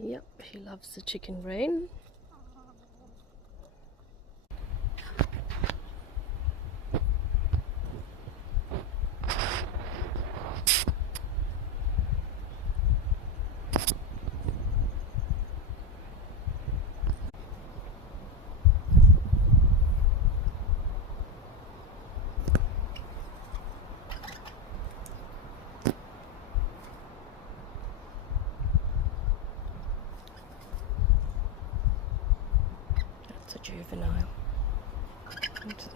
Yep, he loves the chicken rain. That's a juvenile.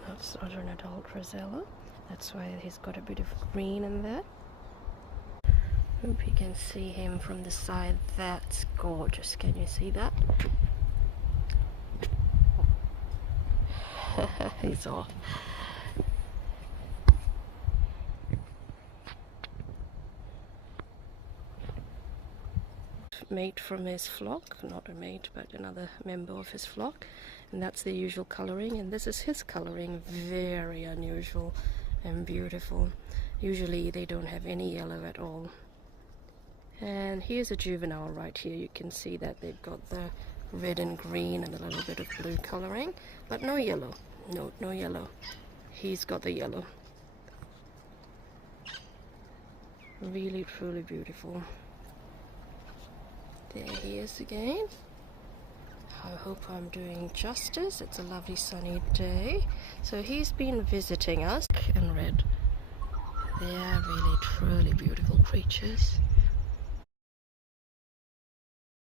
That's not an adult rosella. That's why he's got a bit of green in there. Hope you can see him from the side. That's gorgeous. Can you see that? He's off. Mate from his flock, not a mate but another member of his flock, and that's the usual coloring, and this is his coloring. Very unusual and beautiful. Usually they don't have any yellow at all. And here's a juvenile right here. You can see that they've got the red and green and a little bit of blue coloring, but no yellow. No yellow. He's got the yellow. Really truly beautiful. There he is again. I hope I'm doing justice. It's a lovely sunny day. So he's been visiting us in red. They are really truly beautiful creatures.